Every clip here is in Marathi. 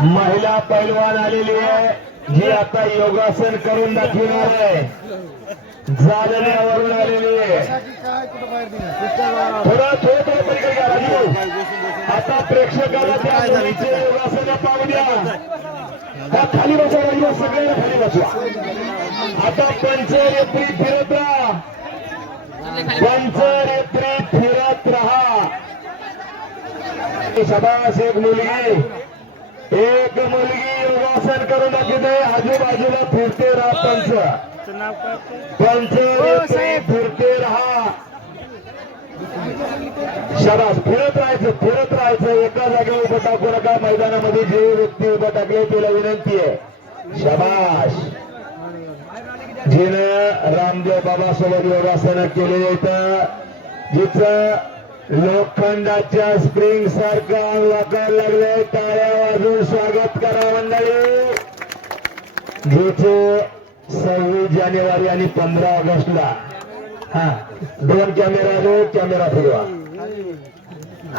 महिला पैलवान आलेली आहे. जी आता योगासन करून दाखविणार आहे. जालन्यावरून आलेली आहे. थोडं थोडं आता प्रेक्षकाला त्या मुलीचे योगासन पाहू द्या. हा, खाली बसा राहिला सगळ्यांना खाली बसवा आता पंच पंचरेत्री फिरत राहा. पंच पंचरेत्री फिरत राहा. शबास एक मुलगी. एक मुलगी योगासन करून दाखवते आजूबाजूला फिरते राहा पंच. पंच फिरते राहा. शबास. फिरत राहायचं फिरत राहायचं. एका जागेवर उभं टाकू नका. मैदानामध्ये जे व्यक्ती उभं टाकले तिला विनंती आहे. शबाश जिनं रामदेव बाबासोबत योगासनं केले इथं जिचं लोखंडाच्या स्प्रिंग सारखं वाकायला लागले टाळ्या वाजून स्वागत करा मंडळी. जिचे सव्वीस जानेवारी आणि पंधरा ऑगस्टला. हा दोन कॅमेरा दो कॅमेरा फिरवा.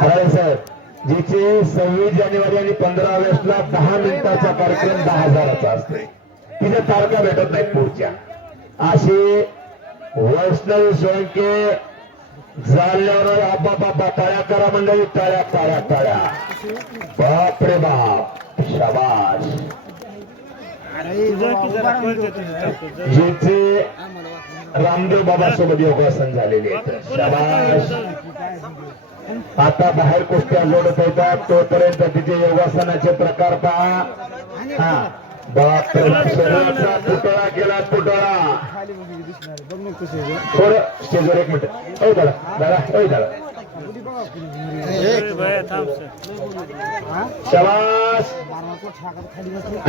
हराळे साहेब जिचे सव्वीस जानेवारी आणि पंधरा ऑगस्टला दहा मिनिटाचा कार्यक्रम दहा हजाराचा असतो तिथे तारखा भेटत नाही पुढच्या. असे वैष्णवी स्वयंके जालन्यावर आबा बाबा टाळ्या करा मंडळी टाळ्या टाळ्या टाळ्या. बाप रे बाप शाबाश जिथे रामदेव बाबा सोबत योगासन झालेले शाबाश आता बाहेर कुस्त्या लोडत येतात तोपर्यंत तिचे योगासनाचे प्रकार पहा. हा. बाप केला तुटळा थोडं स्टेजवर एक मिनिट दादा दादा दादा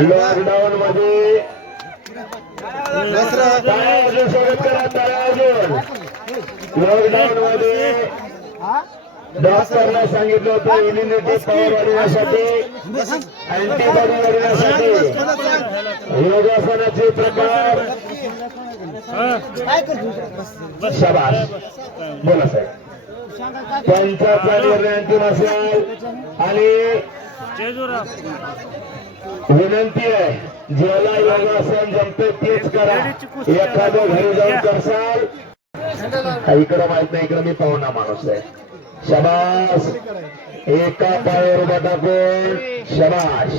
लॉकडाऊन मध्ये स्वागत करा लॉकडाऊन मध्ये डॉक्टरला सांगितलं होतं इम्युनिटी पॉवर वाढवण्यासाठी अँटीबॉडी वाढवण्यासाठी. योगासनाचे प्रकार. शबाश बोला साहेब. पंचाचा निर्णय अंतिम असेल आणि विनंती आहे ज्याला योगासन जमते तेच करा. एखादं घरी जाऊन करसाल. इकडं माहीत नाही इकडं मी पाहुणा माणूस आहे शबाश एका पायावर उभा टाकून शबाश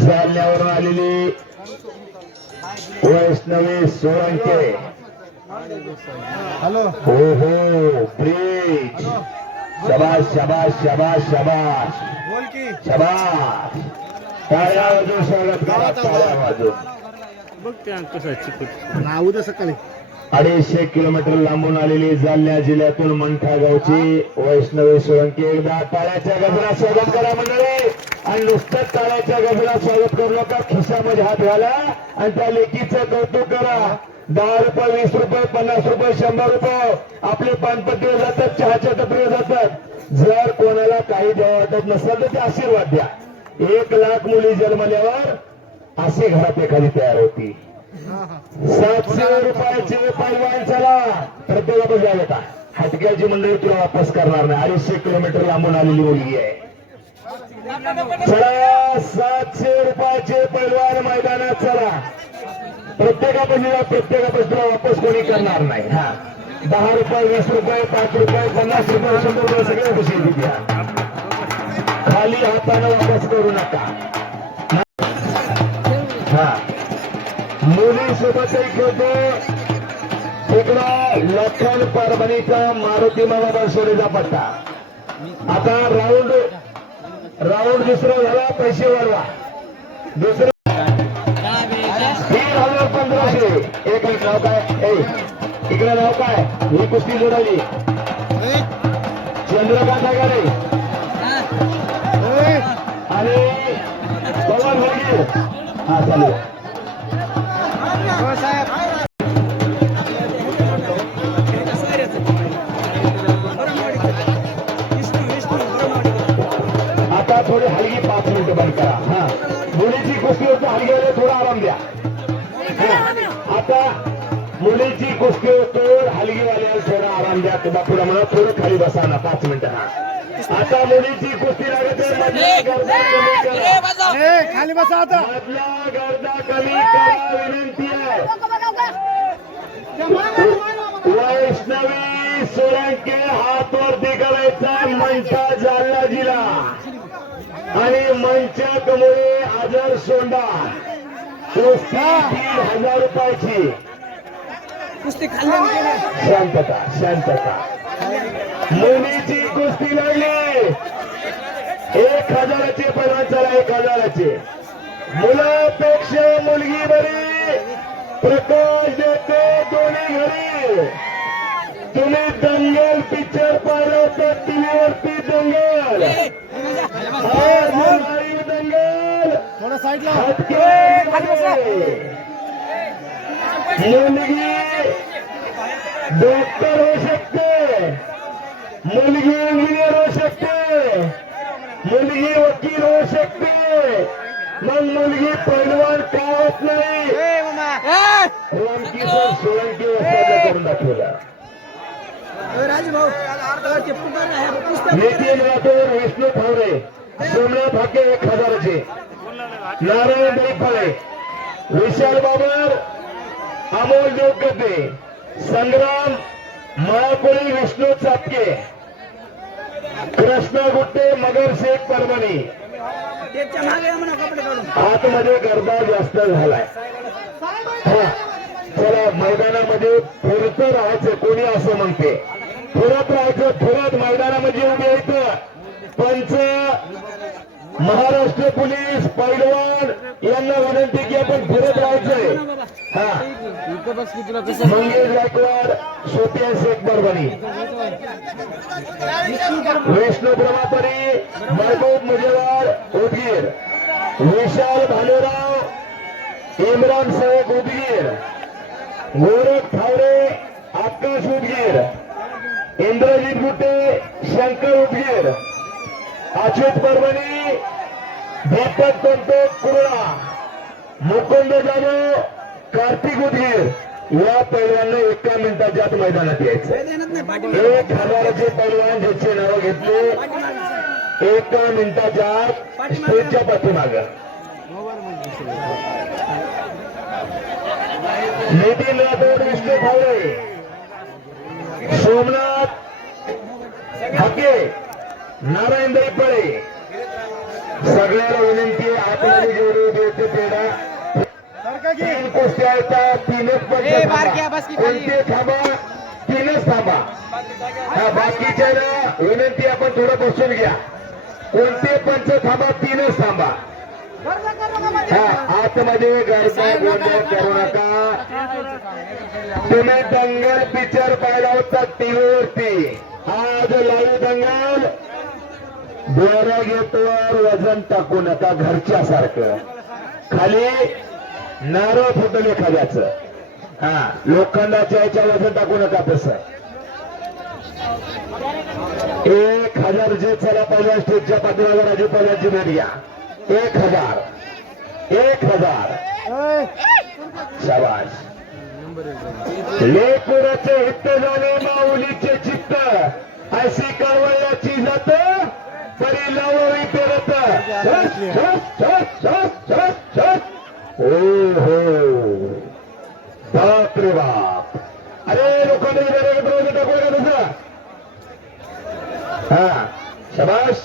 जालन्यावरून आलेली वैष्णवी सोळंके. हॅलो. हो हो ब्रिज शबाश शबाश शबाश शबाश शबाश टाळ्या वाजून स्वागत करा टाळ्या वाजून उद्या सकाळी. अडीचशे किलोमीटर लांबून आलेली जालन्या जिल्ह्यातून मंठा गावची वैष्णवी सोळंकी एकदा टाळ्याच्या गजरात स्वागत करा मंडळी. आणि नुसतं टाळ्याच्या गजरात स्वागत करू नका. खिशामध्ये हात घाला आणि त्या लेकीचं कौतुक करा. दहा रुपये वीस रुपये पन्नास रुपये शंभर रुपये. आपले पानपट्टीवर जातात चहाच्या टपरीवर जातात. जर कोणाला काही द्यावं वाटत नसेल तर ते आशीर्वाद द्या. एक लाख मुली जन्मल्यावर अशी घरात एखादी तयार होती. सातशे रुपयाचे पैलवान चला प्रत्येकाला द्यावे का हटक्याची मंडळी तुला वापस करणार नाही. अडीचशे किलोमीटर लांबून आलेली मुलगी आहे. चला सातशे रुपयाचे पैलवान मैदानात चला. प्रत्येकापासून प्रत्येकापासून तुला वापस कोणी करणार नाही. हा. दहा रुपये वीस रुपये पाच रुपये पन्नास रुपये शंभर रुपये सगळे द्या खाली हाताने वापस करू नका. हा मुली सोबतही खेळतो इकडं लखन परभणीचा मारुती मामा सोनेचा पट्टा आता राऊंड राऊंड दुसरा झाला पैसे वाढवा. दुसरं तीन हजार पंधराशे. एक मिनिट नाव काय? इकडे नाव काय? ही कुस्ती जोडाली चंद्रकांत आगारे आणि पवन भोगी हा चालेल आता थोडी हलगी पाच मिनिटं बंद करा. हा. मुलीची कुस्ती होती हलगीवाले थोडा आराम द्या. आता मुलीची कुस्ती होतो हलगीवाल्याला थोडा आराम द्या. तुम्हा पुढे म्हणा थोडं खाली बसा ना पाच मिनिटं. हा. आता मुलीची कुस्ती लागत आहे मधला गर्दा कमी करा ए खाली बसा आता. वैष्णवी सोळंके हात वरती करायचा मंचा जालना जिला आणि मंचा कमोळे आजार सोंडा कुस्ती तीन हजार रुपयाची कुस्ती खाल्ली शांतता शांतता. मुलीची कुस्ती लागली एक हजाराचे पैलवान चला एक हजाराचे. मुलापेक्षा मुलगी बरी. प्रकाश देते दोन्ही घरी. तुम्ही दंगल पिक्चर पाहिलं होतं टीव्हीवरती दंगल. दंगल. मुलगी डॉक्टर होऊ शकते. मुलगी इंजिनियर होऊ शकते. मुलगी वकील होऊ शकते. मग मुलगी पैलवान का होत नाही? रामकिशोर सोळंकी करून दाखवला. नितीन राठोड विष्णू थावरे सोमनाथ हाके एक हजाराचे. नारायण देफळे विशाल बाबर अमोल देवकते संग्राम महाकोळी विष्णू चापके. कृष्णा गुट्टे मगर शेख परभणी. आतमध्ये गर्दा जास्त झालाय. चला मैदानामध्ये फिरत राहायचं कोणी असं म्हणते. फिरत राहायचं फिरत मैदानामध्ये उभे येतं पंच महाराष्ट्र पोलीस पैलवान यांना विनंती की आपण फिरत राहायचंय. हा इथं मंगेश गायकवाड सोपिया शेख परभणी विष्णू ब्रह्मापरी महबूब मुजेवार उदगीर विशाल भालेराव इम्रान शेख उदगीर गोरख ठावरे आकाश उदगीर इंद्रजीत गुट्टे शंकर उदगीर अच्युत परभणी दीपक पंत कुरळा मुकुंद जाधव कार्तिक उदगीर या पैलवांना एका मिनिटाच्या आत मैदानात यायचं. एक हजाराचे पैलवान ज्याचे नाव घेतले. एका मिनिटाच्या आत स्टेजच्या पाठीमाग. नितीन राठोड विष्णू फावरे सोमनाथ हाके नारायण दैपळे सगळ्याला विनंती आहे आतमध्ये जेवढे देते पेढा. तीन कुस्त्या येतात तीनच. कोणते थांबा? तीनच थांबा. हा बाकीच्या विनंती आपण थोडं बसून घ्या. कोणते पंच थांबा तीनच थांबा. हा आतमध्ये गर्दा गोंधळ करू नका. तुम्ही दंगल पिक्चर पाहिला होता टीव्हीवरती. आज लाईव्ह दंगल. बोरा घेतोवर वजन टाकू नका घरच्या सारखं खाली. नारळ फुटल एखाद्याचं. हा लोखंडाच्या याच्या वजन टाकू नका तसं. एक हजार जे चला पहिल्या स्टेजच्या पातळीवर राजू पहिल्याची भेट घ्या एक हजार. एक हजार. ए, शाबाश लेकुराचे हित्त झाले माऊलीचे चित्त. अशी कारवायाची जात परी लावळी पेरत. छस, ओ हो बाप रे बाप अरे लोकांनी टाकू का तसं हा शबाश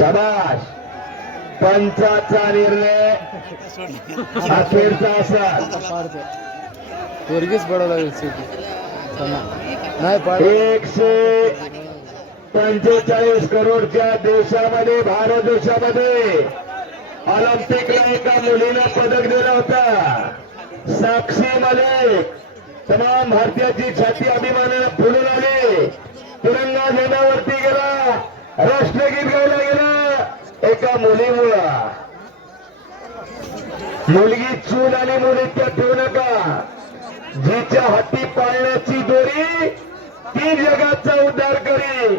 शबाश. पंचाचा निर्णय. अखेरचा असा. एकशे पंचेचाळीस करोडच्या देशामध्ये भारत देशामध्ये ऑलिम्पिकला एका मुलीनं पदक दिला होता. साक्षी मलिक. तमाम भारतीयाची छाती अभिमानानं फुलून आली. तिरंगा झेंडावरती गेला. राष्ट्रगीत गायला गेला. एका मुलीमुळं. मुलगी चूल आणि मुलीच्या ठेवू नका. जिच्या हाती पाळण्याची दोरी ती जगाचा उद्धार करी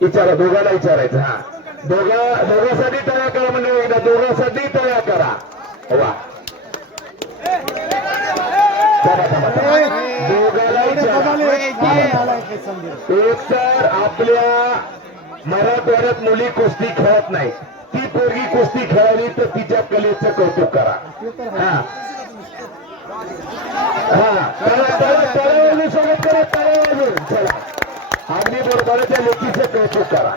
विचारा दोघाला विचारायचं हा. दोघा दोघांसाठी तयार करा म्हणजे एकदा दोघांसाठी तयार करा वा थांबा, थांबा, थांबा. दोघाला विचारा एक तर आपल्या परत मुली कुस्ती खेळत नाही. ती पोरगी कुस्ती खेळाली तर तिच्या कलेचं कौतुक करा. हा. हा. त्या चला स्वागत करा चला. अगदी लेखीचं कौतुक करा.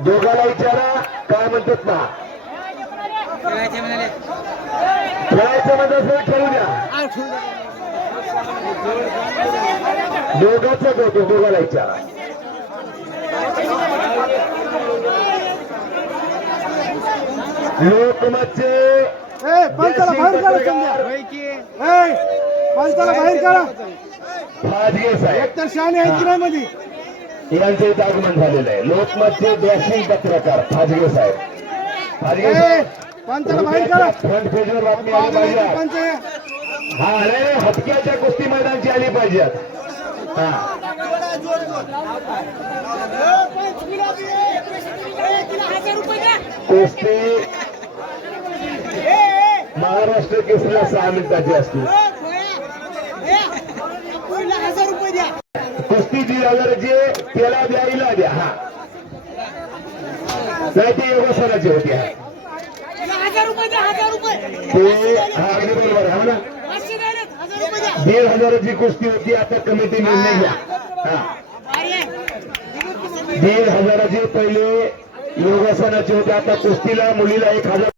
दोघाला विचारा काय म्हणतात ना? खेळायचं म्हणजे असेल खेळू द्या. दोघाचं कौतुक दोघाला विचारा. लोकमतचे पंचाला बाहेर काढा ए, पंचाला बाहेर काढा. साहेब. एक तर शहाणे आहेत की नाही मध्ये? यांचं इथं आगमन झालेलं आहे. लोकमतचे डॅशिंग पत्रकार फाजगे साहेब. फाजगे ए, साहेब. पंचाला बाहेर काढा. फ्रंट पेजवर बातमी आली पाहिजे. पंच. हा नाही, हटक्याच्या कुस्ती मैदानची आली पाहिजे. हा. कुस्ती महाराष्ट्र केसरीला सहा मिनिटाची असते. कुस्ती जी हजाराची त्याला द्यायला द्या हा. नाही ती योगासनाची होती हा. हजार ते हा अगदी बरोबर हो ना? द्या दीड हजाराची कुस्ती होती आता कमिटी निर्णय घ्या. हा. दीड हजाराची पहिले योगासनाची होती आता कुस्तीला मुलीला एक हजार